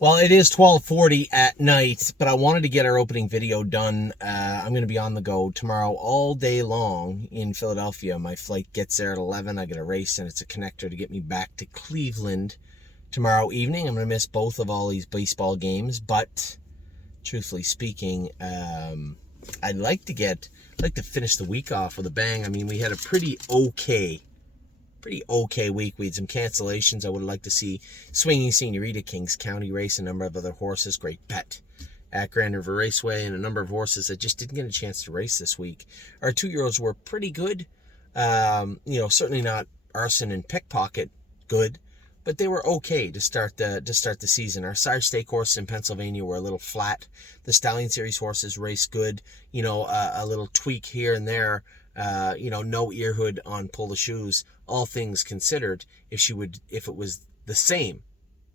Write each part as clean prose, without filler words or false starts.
Well, it is 12:40 at night, but I wanted to get our opening video done. I'm going to be on the go tomorrow all day long in Philadelphia. My flight gets there at 11. I get a race, and it's a connector to get me back to Cleveland tomorrow evening. I'm going to miss both of Ollie's baseball games, but truthfully speaking, I'd like to finish the week off with a bang. I mean, we had a pretty okay week. We had some cancellations. I would like to see Swinging Senorita Kings County race, a number of other horses, great bet at Grand River Raceway, and a number of horses that just didn't get a chance to race this week. Our 2-year-olds were pretty good. Certainly not Arson and Pickpocket good, but they were okay to start the season. Our Sire Stake horses in Pennsylvania were a little flat. The Stallion Series horses raced good. A little tweak here and there. No ear hood on Pull the Shoes. All things considered, if it was the same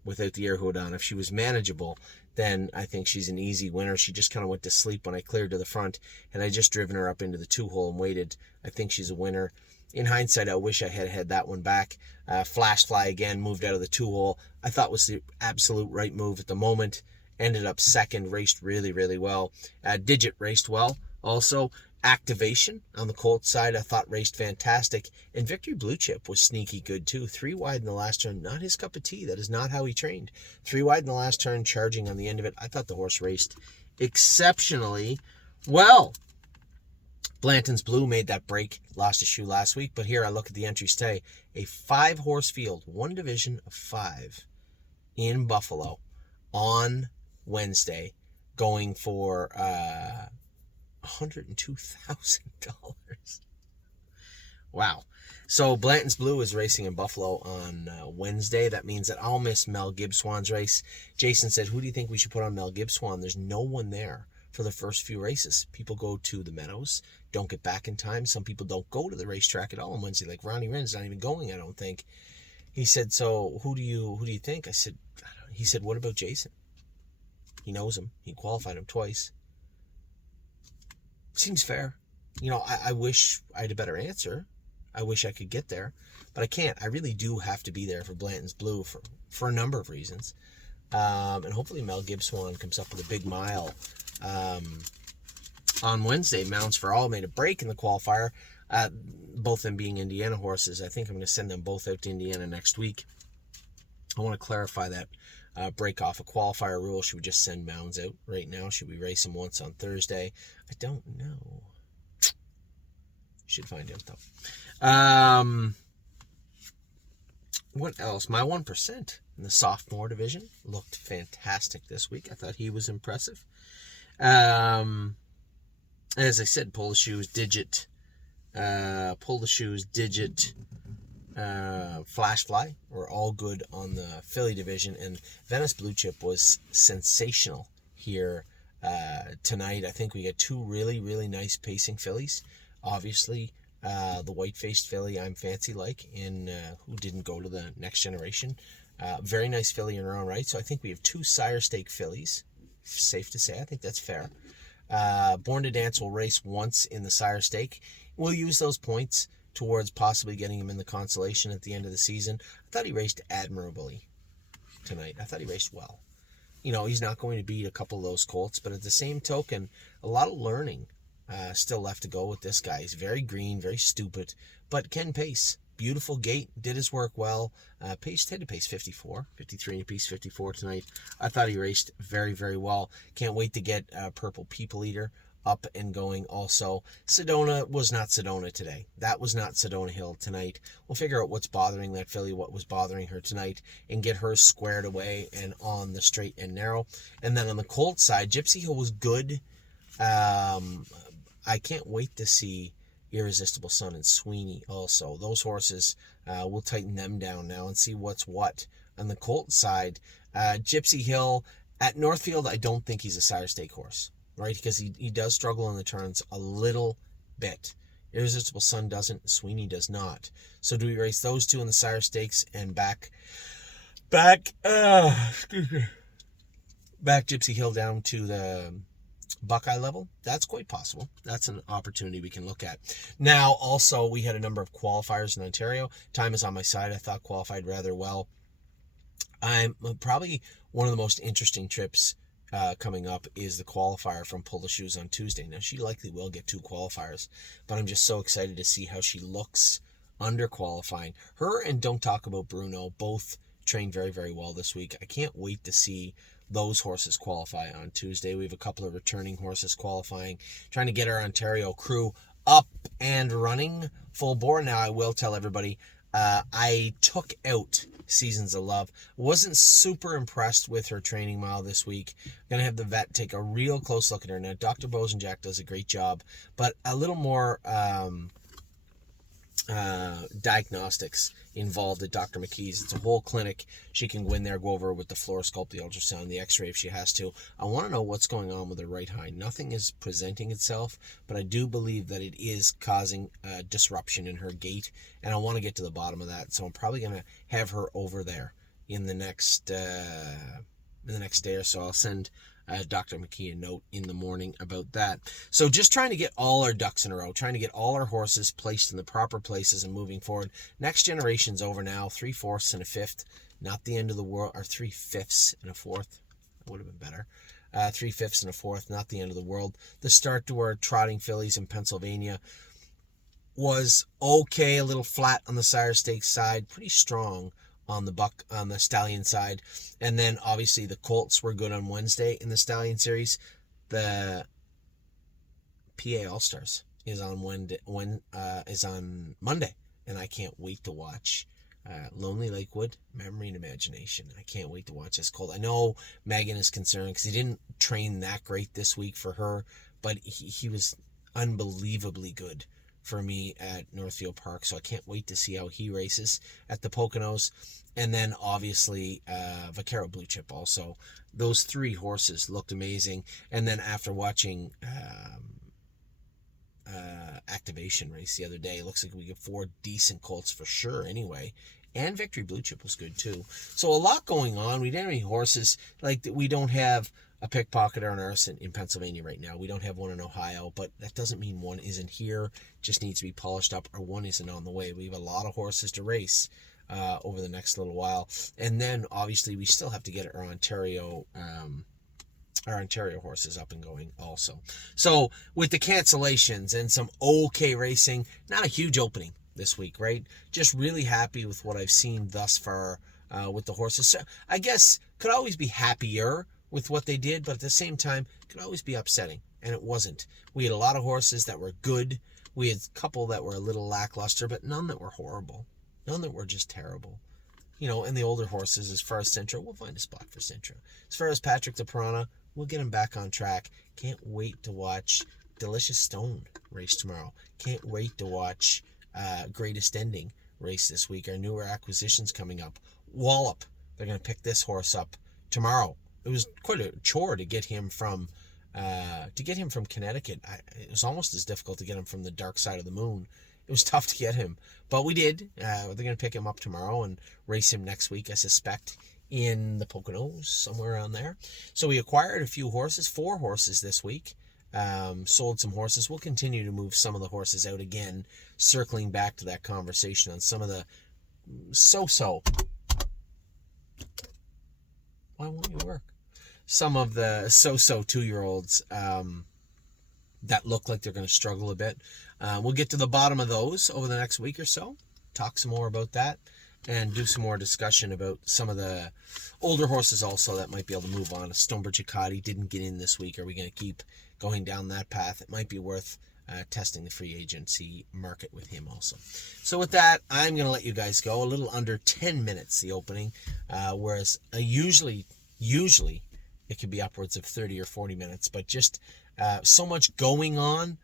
without the ear hood on, if she was manageable, then I think she's an easy winner. She just kind of went to sleep when I cleared to the front, and I just driven her up into the 2-hole and waited. I think she's a winner. In hindsight, I wish I had that one back. Flash Fly again moved out of the 2-hole. I thought was the absolute right move at the moment. Ended up second, raced really, really well. Digit raced well also. Activation on the Colts side, I thought raced fantastic. And Victory Blue Chip was sneaky good too. 3 wide in the last turn, not his cup of tea. That is not how he trained. 3 wide in the last turn, charging on the end of it. I thought the horse raced exceptionally well. Blanton's Blue made that break, lost a shoe last week, but here I look at the entries today. A 5-horse field, one division of 5 in Buffalo on Wednesday, going for $102,000. Wow. So Blanton's Blue is racing in Buffalo on Wednesday. That means that I'll miss Mel Gibbswan's race. Jason said, who do you think we should put on Mel Gibbswan? There's no one there for the first few races. People go to the Meadows, don't get back in time. Some people don't go to the racetrack at all on Wednesday. Like Ronnie Rinn's not even going, I don't think. He said, so who do you think? I said, he said, what about Jason? He knows him. He qualified him twice. Seems fair. I wish I had a better answer. I wish I could get there, but I can't. I really do have to be there for Blanton's Blue for a number of reasons. And hopefully Mel Gibbswan comes up with a big mile. On Wednesday, Mounds for All made a break in the qualifier, both them being Indiana horses. I think I'm going to send them both out to Indiana next week. I want to clarify that break off a qualifier rule. Should we just send Mounds out right now? Should we race him once on Thursday? I don't know. Should find out though. What else? My 1% in the sophomore division looked fantastic this week. I thought he was impressive. As I said, Pull the Shoes, Digit, Flash Fly were all good on the Philly division, and Venice Blue Chip was sensational here tonight. I think we got 2 really, really nice pacing fillies. Obviously, the white-faced filly I'm fancy like, in who didn't go to the next generation. Very nice filly in her own right. So I think we have 2 Sire Stake fillies. Safe to say, I think that's fair. Born to Dance will race once in the Sire Stake. We'll use those points towards possibly getting him in the consolation at the end of the season. I thought he raced admirably tonight. I thought he raced well. He's not going to beat a couple of those colts, but at the same token, a lot of learning still left to go with this guy. He's very green, very stupid, but can pace. Beautiful gait, did his work well. Had to pace 54, 53 and a piece 54 tonight. I thought he raced very, very well. Can't wait to get Purple People Eater up and going also. Sedona was not Sedona today. That was not Sedona Hill tonight. We'll figure out what's bothering that filly, what was bothering her tonight, and get her squared away and on the straight and narrow. And then on the colt side, Gypsy Hill was good. I can't wait to see Irresistible Sun and Sweeney also. Those horses, we'll tighten them down now and see what's what. On the colt side, Gypsy Hill at Northfield, I don't think he's a Sire Stake horse, right? Because he does struggle in the turns a little bit. Irresistible Sun doesn't, Sweeney does not. So do we race those 2 in the Sire Stakes and back Gypsy Hill down to the Buckeye level? That's quite possible. That's an opportunity we can look at. Now, also, we had a number of qualifiers in Ontario. Time is on my side. I thought qualified rather well. I'm probably one of the most interesting trips coming up is the qualifier from Pull the Shoes on Tuesday. Now, she likely will get 2 qualifiers, but I'm just so excited to see how she looks under qualifying. Her and Don't Talk About Bruno both trained very, very well this week. I can't wait to see those horses qualify on Tuesday. We have a couple of returning horses qualifying, trying to get our Ontario crew up and running full bore. Now, I will tell everybody, I took out Seasons of Love. Wasn't super impressed with her training mile this week. Going to have the vet take a real close look at her. Now, Dr. Bosenjack does a great job, but a little more diagnostics involved at Dr. McKee's. It's a whole clinic. She can go in there, go over with the fluoroscope, the ultrasound, the x-ray if she has to. I want to know what's going on with her right hind. Nothing is presenting itself, but I do believe that it is causing disruption in her gait, and I want to get to the bottom of that. So I'm probably going to have her over there in the next day or so. I'll send Dr. McKee a note in the morning about that. So just trying to get all our ducks in a row, trying to get all our horses placed in the proper places and moving forward. Next generation's over now. 3/4 and a 1/5, not the end of the world. Or 3/5 and a 4th, that would have been better. 3/5 and a 4th, not the end of the world. The start to our trotting fillies in Pennsylvania was okay, a little flat on the Sire Stakes side, pretty strong on the stallion side. And then obviously the colts were good on Wednesday in the stallion series. The PA All-Stars is on Monday, and I can't wait to watch Lonely Lakewood, Memory and Imagination. I can't wait to watch this colt. I know Megan is concerned because he didn't train that great this week for her, but he was unbelievably good for me at Northfield Park, so I can't wait to see how he races at the Poconos. And then obviously Vaquero Blue Chip also. Those 3 horses looked amazing. And then after watching Activation race the other day, it looks like we get 4 decent colts for sure anyway. And Victory Blue Chip was good too. So a lot going on. We didn't have any horses. Like, we don't have a pickpocketer on ours in Pennsylvania right now. We don't have one in Ohio, but that doesn't mean one isn't here. Just needs to be polished up, or one isn't on the way. We have a lot of horses to race over the next little while. And then obviously we still have to get our Ontario horses up and going also. So with the cancellations and some okay racing, not a huge opening this week, right? Just really happy with what I've seen thus far with the horses. So I guess could always be happier with what they did, but at the same time could always be upsetting, and it wasn't. We had a lot of horses that were good. We had a couple that were a little lackluster, but none that were horrible. None that were just terrible. You know, and the older horses, as far as Centro, we'll find a spot for Centro. As far as Patrick the Piranha, we'll get him back on track. Can't wait to watch Delicious Stone race tomorrow. Can't wait to watch Greatest Ending race this week. Our newer acquisitions coming up. Wallop, they're going to pick this horse up tomorrow. It was quite a chore to get him from Connecticut. It was almost as difficult to get him from the dark side of the moon. It was tough to get him, but we did. They're going to pick him up tomorrow and race him next week, I suspect, in the Poconos, somewhere around there. So we acquired a few horses, 4 horses this week. Sold some horses. We'll continue to move some of the horses out again, circling back to that conversation on some of the so-so. Why won't you work? Some of the so-so 2-year-olds that look like they're going to struggle a bit. We'll get to the bottom of those over the next week or so, talk some more about that, and do some more discussion about some of the older horses also that might be able to move on. Stonebridge Acadi didn't get in this week. Are we going to keep going down that path? It might be worth testing the free agency market with him also. So with that, I'm going to let you guys go. A little under 10 minutes, the opening, whereas usually it could be upwards of 30 or 40 minutes, but just so much going on.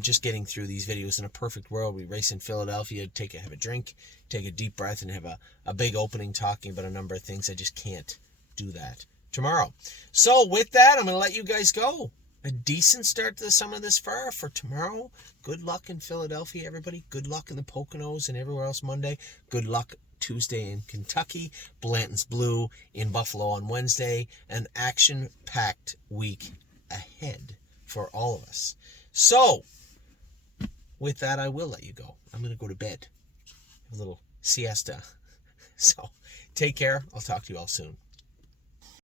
Just getting through these videos. In a perfect world, we race in Philadelphia, have a drink, take a deep breath, and have a big opening talking about a number of things. I just can't do that tomorrow. So with that, I'm going to let you guys go. A decent start to the summer this far for tomorrow. Good luck in Philadelphia, everybody. Good luck in the Poconos and everywhere else Monday. Good luck Tuesday in Kentucky. Blanton's Blue in Buffalo on Wednesday. An action-packed week ahead for all of us. So, with that, I will let you go. I'm going to go to bed. Have a little siesta. So, Take care. I'll talk to you all soon.